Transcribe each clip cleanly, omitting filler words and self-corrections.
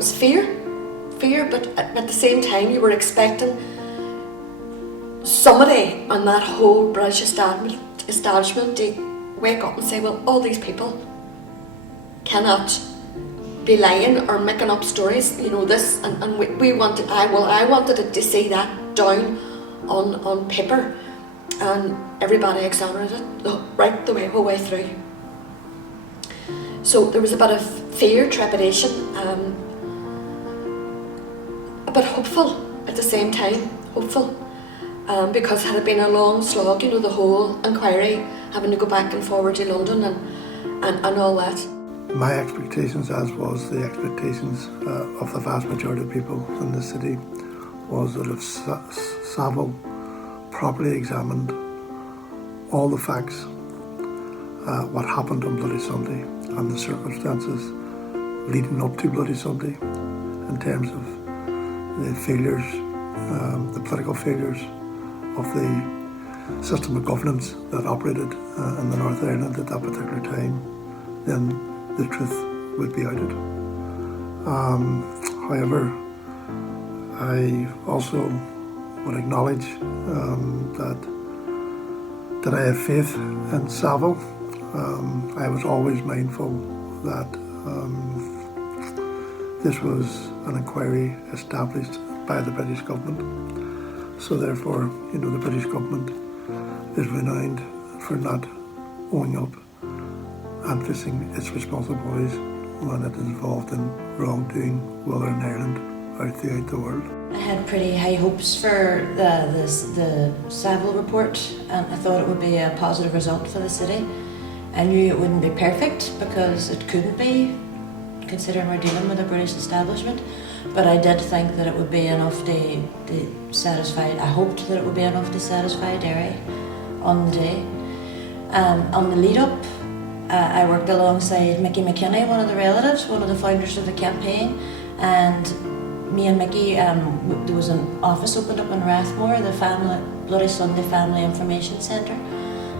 was fear, but at the same time you were expecting somebody on that whole British establishment to wake up and say, well, all these people cannot be lying or making up stories, this, and we wanted, I wanted it to see that down on paper, and everybody examined it right the whole way through. So there was a bit of fear, trepidation, but hopeful at the same time, because it had been a long slog, the whole inquiry, having to go back and forward to London and all that. My expectations, as was the expectations of the vast majority of people in the city, was that if Saville properly examined all the facts, what happened on Bloody Sunday and the circumstances leading up to Bloody Sunday, in terms of the failures, the political failures of the system of governance that operated in the North Ireland at that particular time, then the truth would be outed. However, I also would acknowledge that I have faith in Saville. I was always mindful that this was an inquiry established by the British government. So therefore, the British government is renowned for not owning up and facing its responsibilities when it is involved in wrongdoing, whether in Ireland or throughout the world. I had pretty high hopes for the Saville report, and I thought it would be a positive result for the city. I knew it wouldn't be perfect because it couldn't be, considering we're dealing with a British establishment, but I did think that it would be enough to satisfy, I hoped that it would be enough to satisfy Derry on the day. On the lead up, I worked alongside Mickey McKinney, one of the relatives, one of the founders of the campaign, and me and Mickey, there was an office opened up in Rathmore, the Bloody Sunday Family Information Centre,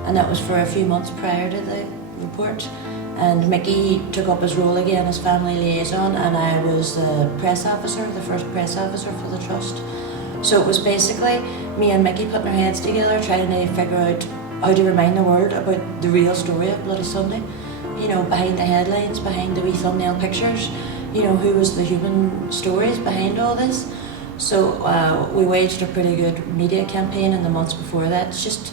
and that was for a few months prior to the report. And Mickey took up his role again as family liaison, and I was the press officer, the first press officer for the trust. So it was basically me and Mickey putting our heads together, trying to figure out how to remind the world about the real story of Bloody Sunday. Behind the headlines, behind the wee thumbnail pictures, who was the human stories behind all this. So we waged a pretty good media campaign in the months before that. It's just,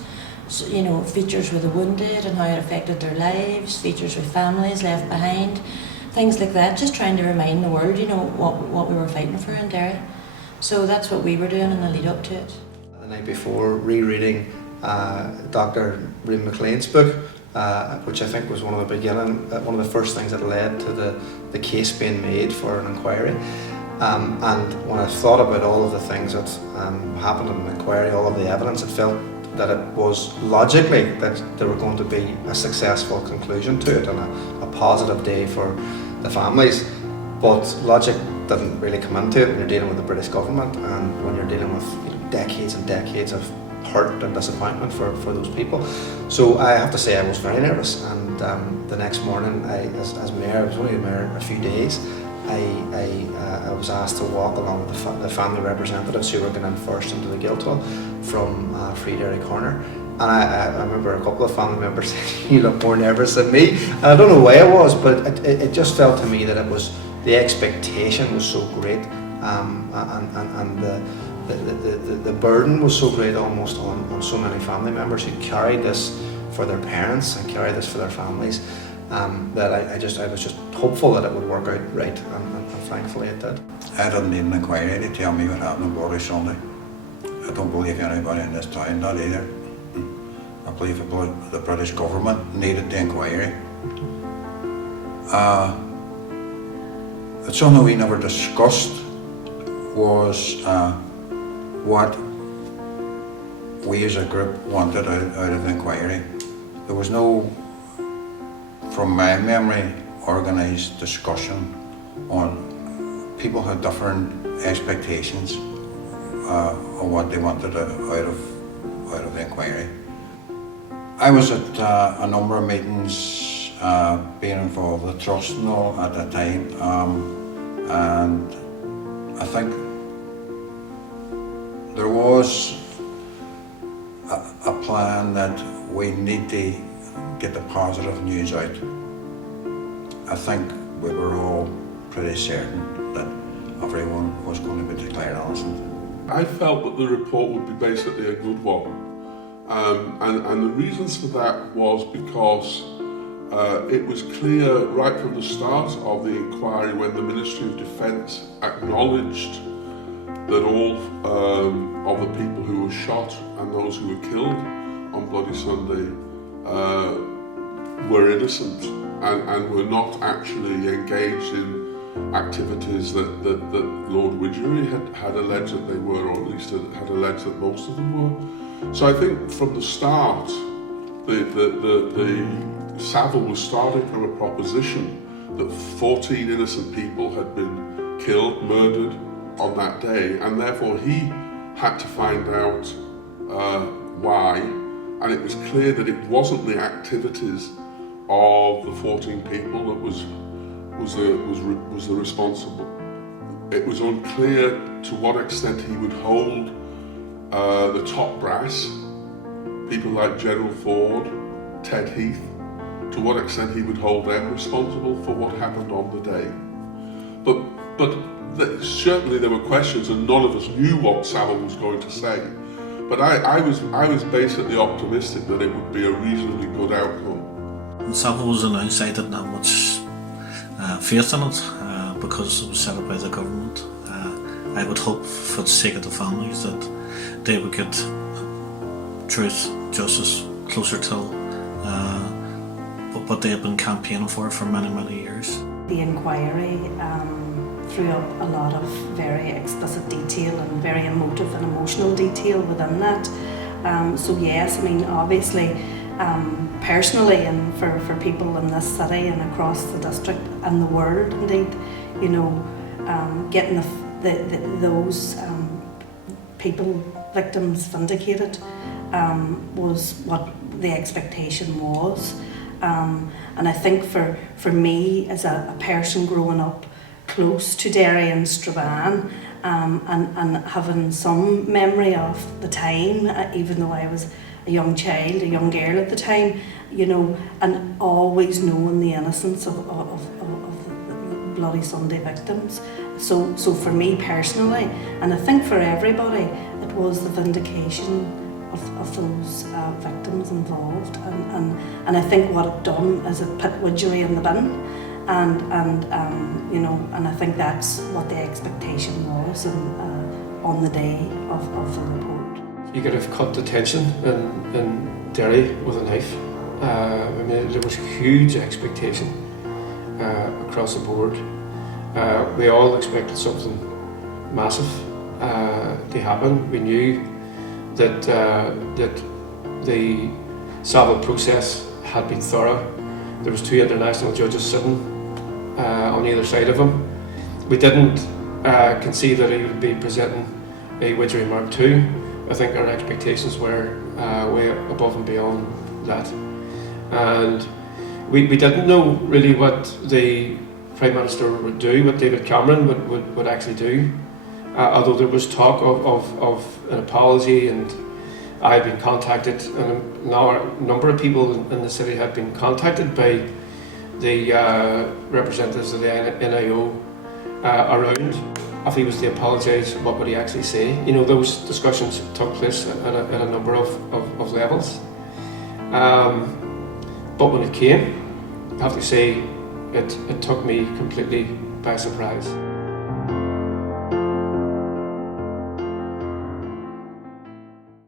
features with the wounded and how it affected their lives, features with families left behind, things like that, just trying to remind the world, what we were fighting for in Derry. So that's what we were doing in the lead up to it. The night before, rereading Dr. Ray McLean's book, which I think was one of the first things that led to the case being made for an inquiry. And when I thought about all of the things that happened in the inquiry, all of the evidence, it felt that it was logically that there were going to be a successful conclusion to it and a positive day for the families. But logic didn't really come into it when you're dealing with the British government and when you're dealing with decades and decades of hurt and disappointment for those people. So I have to say I was very nervous, and the next morning, as mayor, I was only mayor a few days, I was asked to walk along with the family representatives who were going in first into the Guildhall from Free Derry Corner. And I remember a couple of family members saying, "You look more nervous than me." And I don't know why I was, but it just felt to me that it was, the expectation was so great, and the burden was so great almost on so many family members who carried this for their parents and carried this for their families, that I was just hopeful that it would work out right, and thankfully it did. I didn't need an inquiry to tell me what happened on Bloody Sunday. I don't believe anybody in this town did either. I believe the British government needed the inquiry. It's something we never discussed was what we as a group wanted out of the inquiry. There was no, from my memory, organised discussion on people had different expectations on what they wanted out of the inquiry. I was at a number of meetings being involved with the trust and all at that time. And I think there was a plan that we need to get the positive news out. I think we were all pretty certain that everyone was going to be declared innocent. I felt that the report would be basically a good one. And the reasons for that was because it was clear right from the start of the inquiry, when the Ministry of Defence acknowledged that all of the people who were shot and those who were killed on Bloody Sunday were innocent and were not actually engaged in activities that Lord Widgery had alleged that they were, or at least had alleged that most of them were. So I think from the start, the Saville was starting from a proposition that 14 innocent people had been killed, murdered on that day, and therefore he had to find out why, and it was clear that it wasn't the activities of the 14 people that was the responsible. It was unclear to what extent he would hold the top brass, people like General Ford, Ted Heath, to what extent he would hold them responsible for what happened on the day. But certainly there were questions, and none of us knew what Saville was going to say. But I was basically optimistic that it would be a reasonably good outcome. When Saville was announced, I didn't have much faith in it because it was set up by the government. I would hope, for the sake of the families, that they would get truth, justice closer till what they have been campaigning for many, many years. The inquiry threw up a lot of very explicit detail and very emotive and emotional detail within that. So yes, I mean, obviously, personally, and for people in this city and across the district and the world, indeed, you know, getting those people, victims, vindicated was what the expectation was. And I think for me, as a person growing up close to Derry and Strabane, and having some memory of the time, even though I was a young child, a young girl at the time, you know, and always knowing the innocence of the Bloody Sunday victims. So for me personally, and I think for everybody, it was the vindication of those victims involved, and I think what it done is it put Widgery in the bin, and you know, and I think that's what the expectation was on the day of the report. You could have cut the tension in Derry with a knife. I mean, there was huge expectation across the board. We all expected something massive to happen. We knew that the Saville process had been thorough. There was 2 international judges sitting on either side of him. We didn't conceive that he would be presenting a Widgery Mark II. I think our expectations were way above and beyond that. And we didn't know really what the Prime Minister would do, what David Cameron would actually do. Although there was talk of an apology, and I had been contacted, and now a number of people in the city had been contacted by the representatives of the NIO around if he was to apologise, what would he actually say. You know, those discussions took place at a number of levels. But when it came, I have to say, it took me completely by surprise.